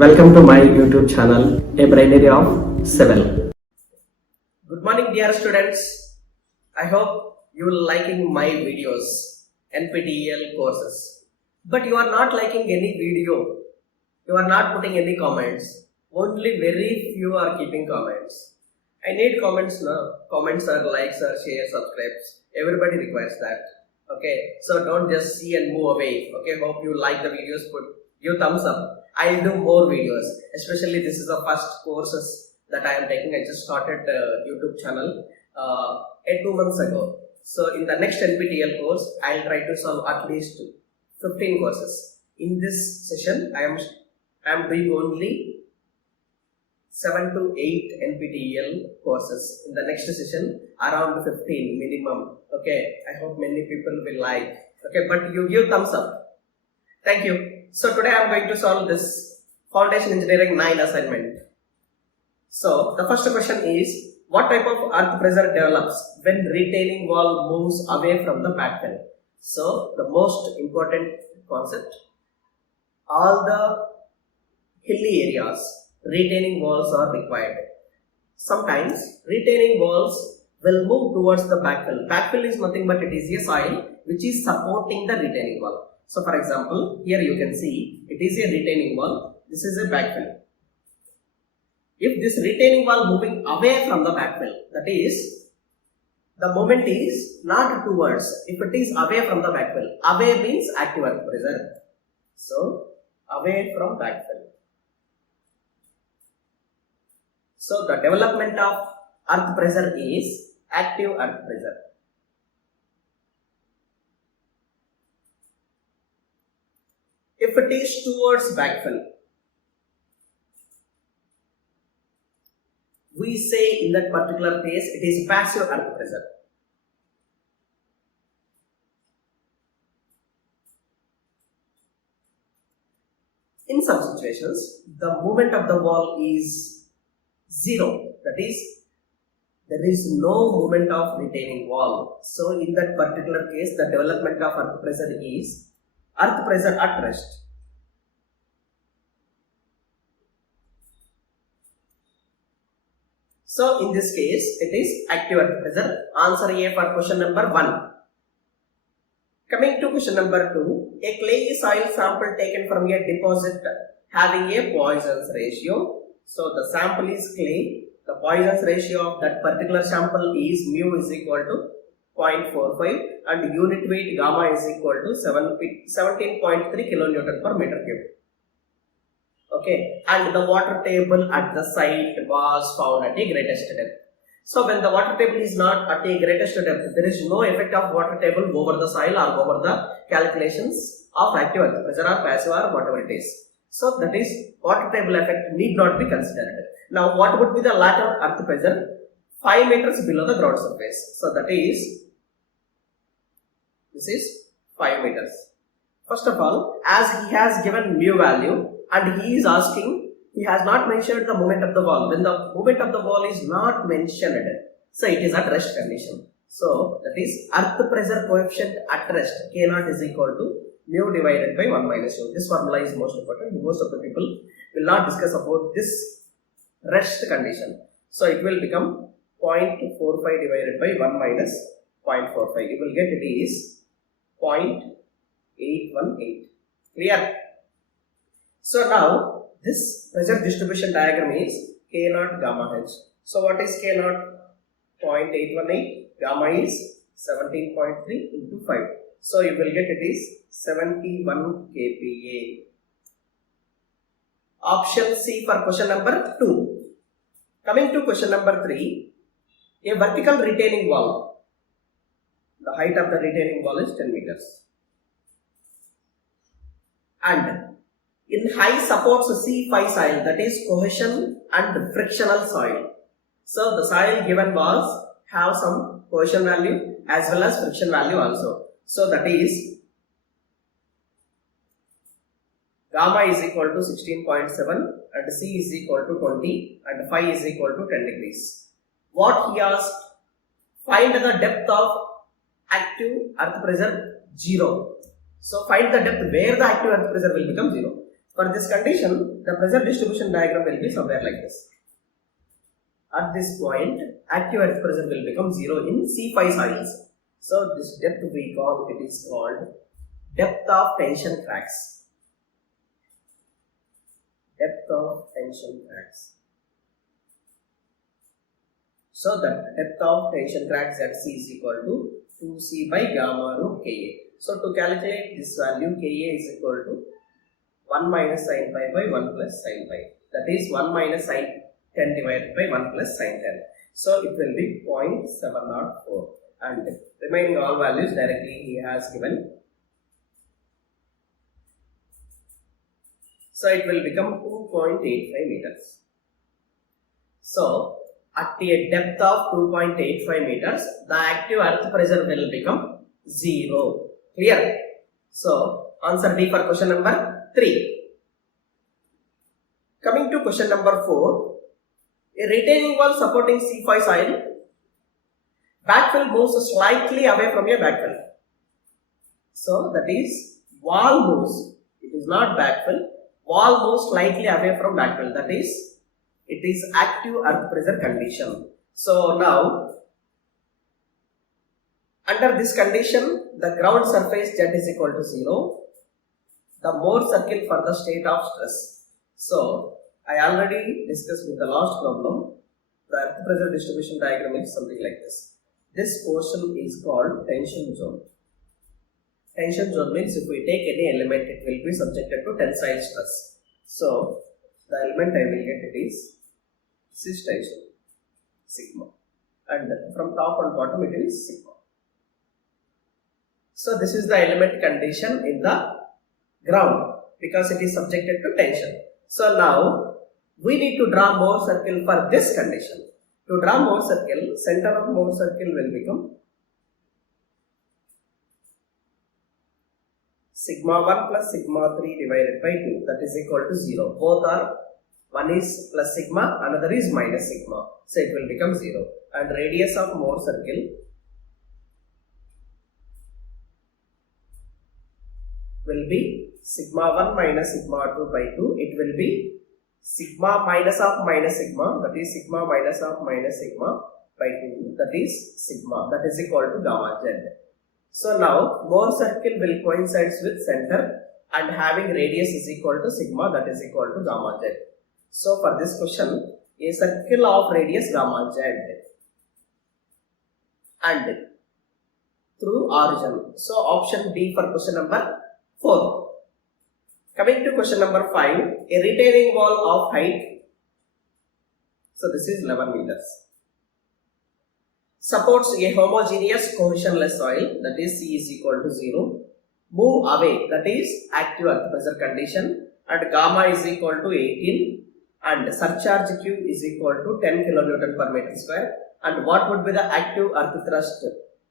Welcome to my YouTube channel, A Brain Area of Civil. Good morning, dear students. I hope you are liking my videos, NPTEL courses. But you are not liking any video. You are not putting any comments. Only very few are keeping comments. I need comments now. Comments are likes or shares, subscribes. Everybody requires that. Okay, so don't just see and move away. Okay, hope you like the videos. Give thumbs up. I'll do more videos. Especially this is the first courses that I am taking. I just started YouTube channel 2 months ago. So in the next NPTEL course, I'll try to solve at least 15 courses. In this session, I am doing only 7 to 8 NPTEL courses. In the next session, around 15 minimum. Okay, I hope many people will like. Okay, but you give thumbs up. Thank you. So today I am going to solve this Foundation Engineering 9 assignment. So the first question is, what type of earth pressure develops when retaining wall moves away from the backfill? So the most important concept, all the hilly areas, retaining walls are required. Sometimes retaining walls will move towards the backfill. Backfill is nothing but it is a soil which is supporting the retaining wall. So for example, here you can see it is a retaining wall, this is a backfill. If this retaining wall moving away from the backfill, that is, the movement is not towards, if it is away from the backfill, away means active earth pressure. So away from backfill. So the development of earth pressure is active earth pressure. If it is towards backfill, we say in that particular case it is passive earth pressure. In some situations, the movement of the wall is zero, that is, there is no movement of retaining wall. So in that particular case, the development of earth pressure is earth pressure at rest. So in this case, it is active earth pressure. Answer A for question number 1. Coming to question number 2, a clay soil sample taken from a deposit having a Poisson's ratio. So the sample is clay. The Poisson's ratio of that particular sample is mu is equal to 0.45 and unit weight gamma is equal to 17.3 kilonewton per meter cube. Okay, and the water table at the site was found at a greatest depth. So when the water table is not at a greatest depth, there is no effect of water table over the soil or over the calculations of active earth pressure or passive or whatever it is. So that is, water table effect need not be considered. Now what would be the lateral earth pressure? 5 meters below the ground surface. So that is, this is 5 meters. First of all, as he has given mu value and he is asking, he has not mentioned the movement of the wall. When the movement of the wall is not mentioned, so it is at rest condition. So that is, earth pressure coefficient at rest K0 is equal to mu divided by 1 minus u. This formula is most important. Most of the people will not discuss about this rest condition. So it will become 0.45 divided by 1 minus 0.45. You will get it is 0.818. Clear? So now this pressure distribution diagram is K0 gamma H. So what is K0? 0.818. Gamma is 17.3 into 5. So you will get it is 71 kPa. Option C for question number 2. Coming to question number 3. A vertical retaining wall. The height of the retaining wall is 10 meters. And in high supports C5 soil, that is cohesion and frictional soil. So the soil given was have some cohesion value as well as friction value also. So that is, gamma is equal to 16.7 and C is equal to 20 and phi is equal to 10 degrees. What he asked, find the depth of active earth pressure 0. So find the depth where the active earth pressure will become 0. For this condition, the pressure distribution diagram will be somewhere like this. At this point, active earth pressure will become 0 in C5 soils. So this depth we call, it is called depth of tension cracks. Depth of tension cracks. So the depth of tension cracks at C is equal to 2C by gamma root Ka. So to calculate this value, Ka is equal to 1 minus sin pi by 1 plus sin pi. That is 1 minus sin 10 divided by 1 plus sin 10. So it will be 0.704, and remaining all values directly he has given. So it will become 2.85 meters. So at a depth of 2.85 meters, the active earth pressure will become 0. Clear? So answer D for question number 3. Coming to question number 4. A retaining wall supporting C5 soil. Backfill moves slightly away from your backfill. So that is wall moves. It is not backfill. Wall moves slightly away from backfill. That is, it is active earth pressure condition. So now, under this condition, the ground surface Z is equal to 0. The Mohr circle for the state of stress. So I already discussed with the last problem. The earth pressure distribution diagram is something like this. This portion is called tension zone. Tension zone means if we take any element, it will be subjected to tensile stress. So the element I will get, it is this tension, sigma, and from top and bottom it is sigma. So this is the element condition in the ground because it is subjected to tension. So now we need to draw Mohr circle for this condition. To draw Mohr circle, center of Mohr circle will become sigma 1 plus sigma 3 divided by 2, that is equal to 0. Both are, one is plus sigma, another is minus sigma. So it will become 0. And radius of Mohr circle will be sigma 1 minus sigma 2 by 2. It will be sigma minus of minus sigma, that is sigma minus of minus sigma by 2, that is sigma, that is equal to gamma z. So now Mohr circle will coincide with center and having radius is equal to sigma, that is equal to gamma z. So for this question, a circle of radius gamma z and through origin. So option D for question number 4. Coming to question number 5, a retaining wall of height, so this is 11 meters, supports a homogeneous cohesionless soil, that is C is equal to 0, move away, that is active earth pressure condition, and gamma is equal to 18, and surcharge Q is equal to 10 kilonewton per meter square. And what would be the active earth thrust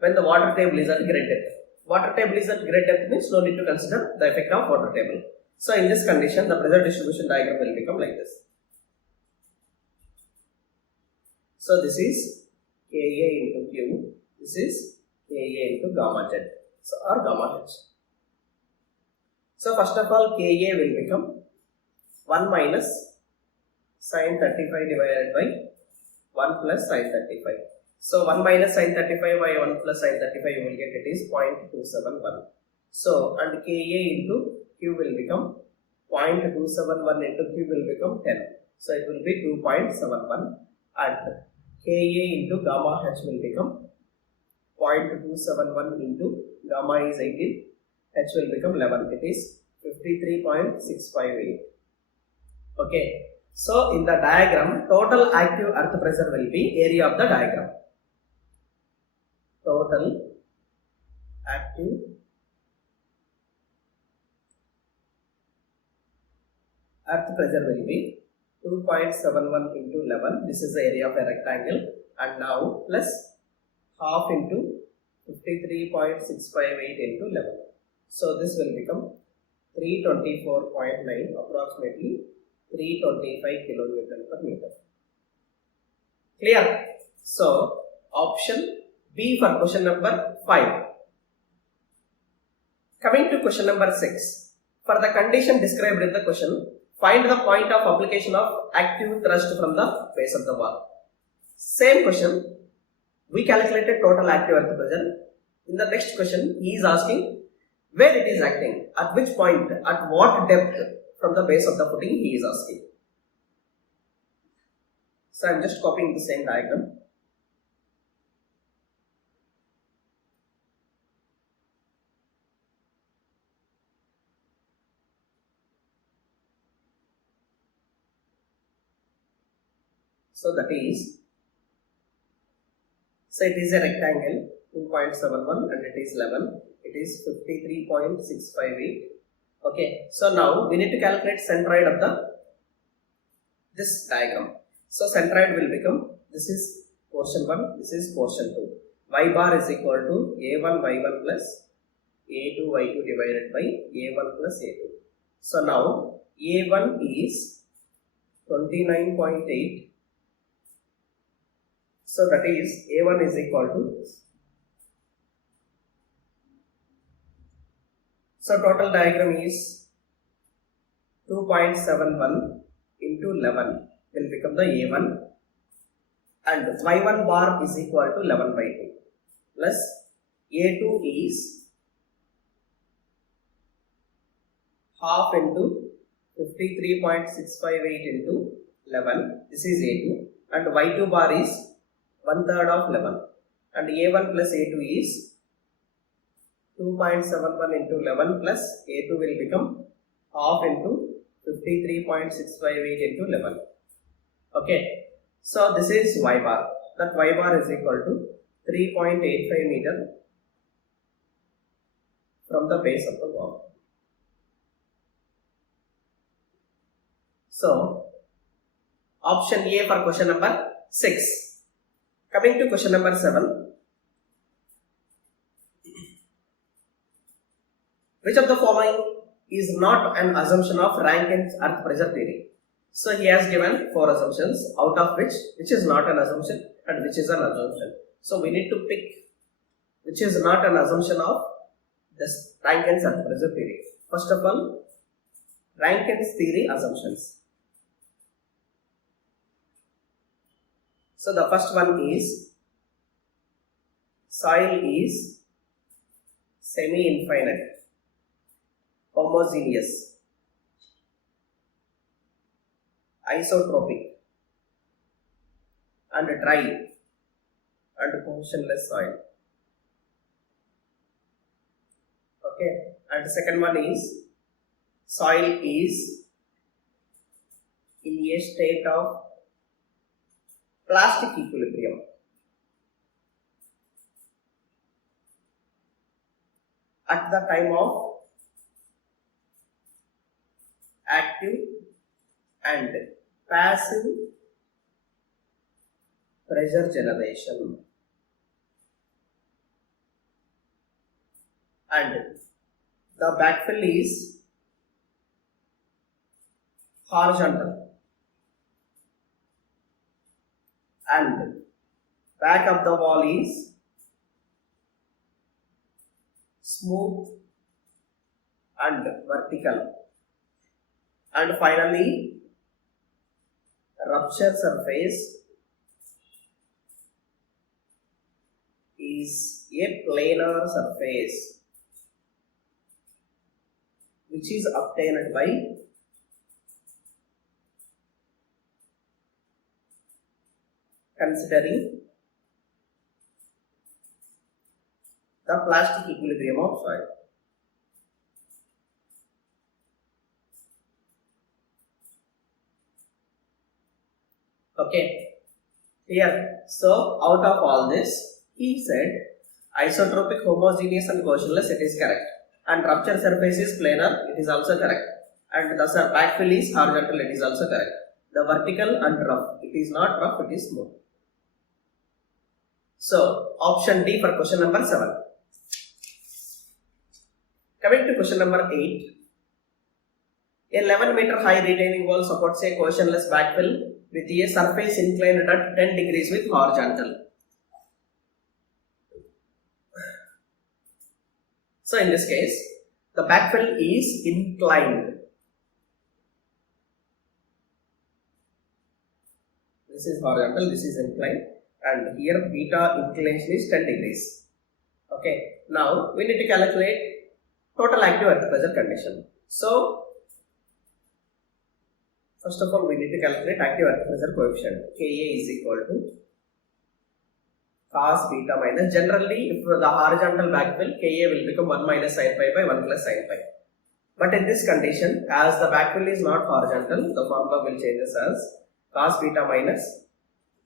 when the water table is at great depth? Water table is at great depth means no need to consider the effect of water table. So in this condition, the pressure distribution diagram will become like this. So this is Ka into Q, this is Ka into gamma Z, so or gamma H. So first of all, Ka will become 1 minus sin 35 divided by 1 plus sin 35. So 1 minus sin 35 by 1 plus sin 35 you will get, it is 0.271. So and Ka into Q will become 0.271 into Q will become 10. So it will be 2.71, and Ka into gamma H will become 0.271 into gamma is 18, H will become 11. It is 53.658. Okay. So in the diagram, total active earth pressure will be area of the diagram. Total active earth pressure will be 2.71 into 11. This is the area of a rectangle, and now plus half into 53.658 into 11. So this will become 324.9, approximately 325 kilonewton per meter. Clear? So option B for question number 5. Coming to question number 6. For the condition described in the question, find the point of application of active thrust from the base of the wall. Same question, we calculated total active earth pressure. In the next question, he is asking where it is acting, at which point, at what depth from the base of the footing he is asking. So I am just copying the same diagram. So that is, so it is a rectangle 2.71 and it is level. It is 53.658. Okay, so now we need to calculate centroid of this diagram. So centroid will become, this is portion 1, this is portion 2. Y bar is equal to A1 Y1 plus A2 Y2 divided by A1 plus A2. So now A1 is 29.8. So that is A1 is equal to, so total diagram is 2.71 into 11 will become the A1, and Y1 bar is equal to 11 by 2 plus A2 is half into 53.658 into 11, this is A2, and Y2 bar is 1/3 of 11, and A1 plus A2 is 2.71 into 11 plus A2 will become half into 53.658 into 11. Okay, so this is Y bar. That Y bar is equal to 3.85 meter from the base of the wall. So option A for question number 6. Coming to question number 7. Which of the following is not an assumption of Rankine's earth pressure theory? So he has given 4 assumptions, out of which is not an assumption and which is an assumption. So we need to pick which is not an assumption of this Rankine's earth pressure theory. First of all, Rankine's theory assumptions. So the first one is soil is semi-infinite, homogeneous, isotropic and dry and motionless soil. Okay, and the second one is soil is in a state of plastic equilibrium. At the time of active and passive pressure generation, and the backfill is horizontal and back of the wall is smooth and vertical, and finally rupture surface is a planar surface which is obtained by considering the plastic equilibrium of soil. Okay, here, so out of all this, he said isotropic, homogeneous and motionless, it is correct, and rupture surface is planar, it is also correct, and thus our backfill is horizontal, it is also correct. The vertical and rough, it is not rough, it is smooth. So option D for question number 7. Coming to question number 8. A 11-meter high retaining wall supports a cohesionless backfill with a surface inclined at 10 degrees with horizontal. So in this case, the backfill is inclined. This is horizontal, this is inclined, and here beta inclination is 10 degrees. Okay, now we need to calculate total active earth pressure condition. So, first of all, we need to calculate active earth pressure coefficient. Ka is equal to cos beta minus. Generally, if the horizontal backfill, Ka will become 1 minus sin pi by 1 plus sin pi. But in this condition, as the backfill is not horizontal, the formula will change as cos beta minus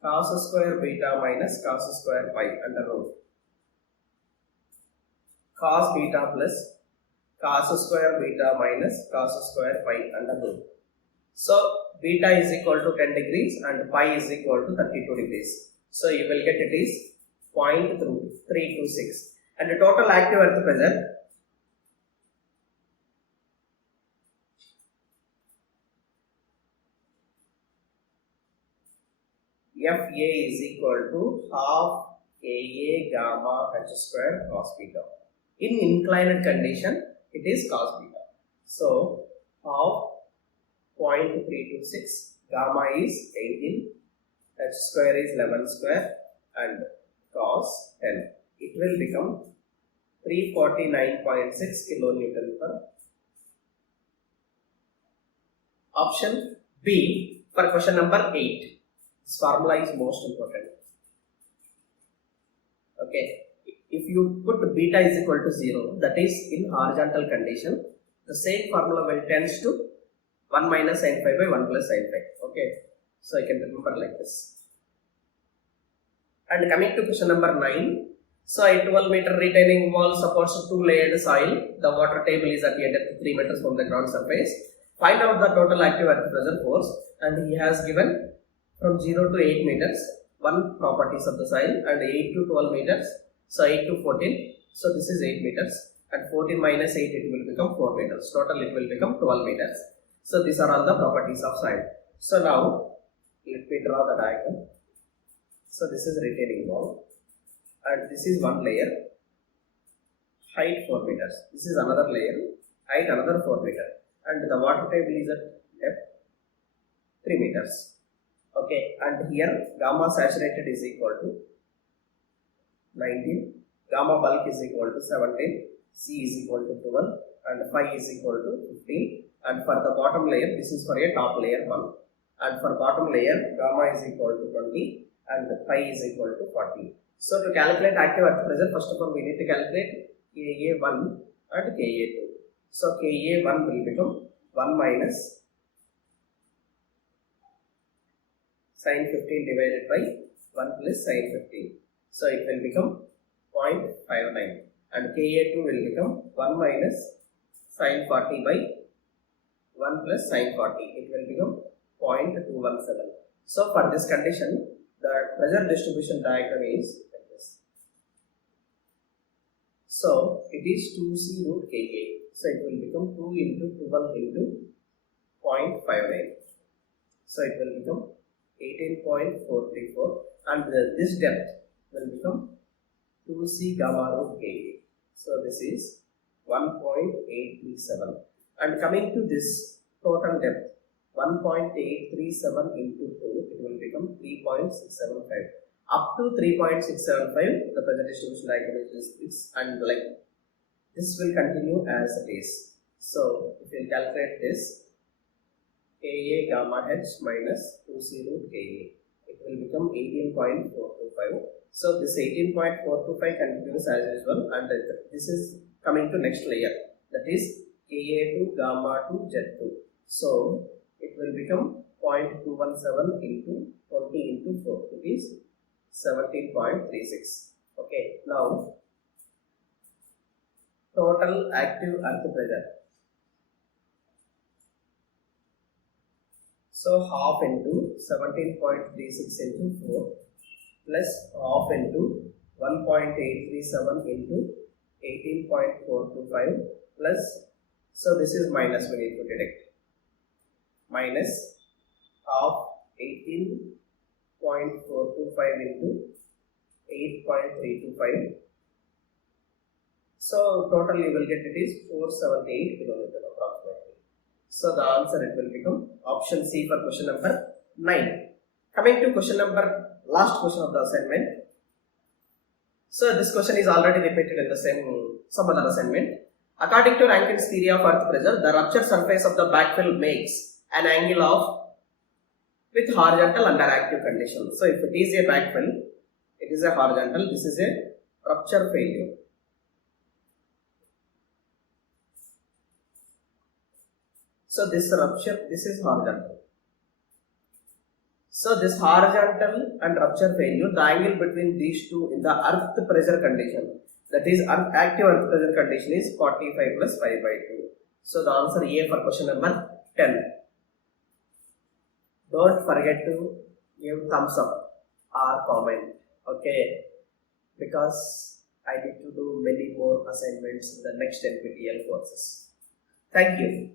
cos square beta minus cos square pi under root. Cos beta plus cos square beta minus cos square pi under root. So, beta is equal to 10 degrees and pi is equal to 32 degrees. So, you will get it is 0.326. And the total active earth pressure Fa is equal to half Ka gamma h square cos beta. In inclined condition, it is cos beta. So, half 0.326, gamma is 18, h square is 11 square and cos 10. It will become 349.6 kilonewton per. Option B for question number 8. This formula is most important. Okay, if you put beta is equal to 0, that is in horizontal condition, the same formula will tends to 1 minus sin pi by 1 plus sin pi. Okay, so I can remember like this. And coming to question number 9. So a 12 meter retaining wall supports 2 layered soil. The water table is at a depth 3 meters from the ground surface. Find out the total active earth pressure force, and he has given from 0 to 8 meters, 1 properties of the soil, and 8 to 12 meters, so 8 to 14, so this is 8 meters, and 14 minus 8 it will become 4 meters, total it will become 12 meters. So these are all the properties of soil. So now, let me draw the diagram. So this is retaining wall, and this is one layer, height 4 meters, this is another layer, height another 4 meters, and the water table is at depth 3 meters. Okay, and here gamma saturated is equal to 19, gamma bulk is equal to 17, C is equal to 12, and phi is equal to 15. And for the bottom layer, this is for a top layer 1, and for bottom layer, gamma is equal to 20, and phi is equal to 40. So to calculate active earth pressure, first of all we need to calculate Ka1 and Ka2. So Ka1 will become 1 minus sin 15 divided by 1 plus sin 15. So it will become 0.59, and Ka2 will become 1 minus sin 40 by 1 plus sin 40. It will become 0.217. So for this condition, the pressure distribution diagram is like this. So it is 2C root Ka. So it will become 2 into 12 into 0.59. So it will become 18.434, and this depth will become 2C gamma root Ka. So this is 1.837, and coming to this total depth 1.837 into 2, it will become 3.675. Up to 3.675, the pressure distribution diagram is this, and like this will continue as it is. So if you calculate this, Ka gamma h minus 2C root Ka, it will become 18.425. So this 18.425 continues as usual, and this is coming to next layer, that is Ka2 gamma 2 Z2. So it will become 0.217 into 20 into 4, it is 17.36. Okay, now total active earth pressure. So half into 17.36 into 4 plus half into 1.837 into 18.425 plus, so this is minus, we need to deduct, minus half 18.425 into 8.325. So total you will get it is 478 kilometer approximately. So the answer it will become option C for question number 9. Coming to last question of the assignment. So this question is already repeated in the some other assignment. According to Rankine's theory of earth pressure, the rupture surface of the backfill makes an angle of with horizontal under active condition. So if it is a backfill, it is a horizontal, this is a rupture failure. So this rupture, this is horizontal. So this horizontal and rupture failure, the angle between these two in the earth pressure condition, that is active earth pressure condition is 45 plus 5 by 2. So the answer A for question number 10. Don't forget to give thumbs up or comment, okay, because I need to do many more assignments in the next NPTEL courses. Thank you.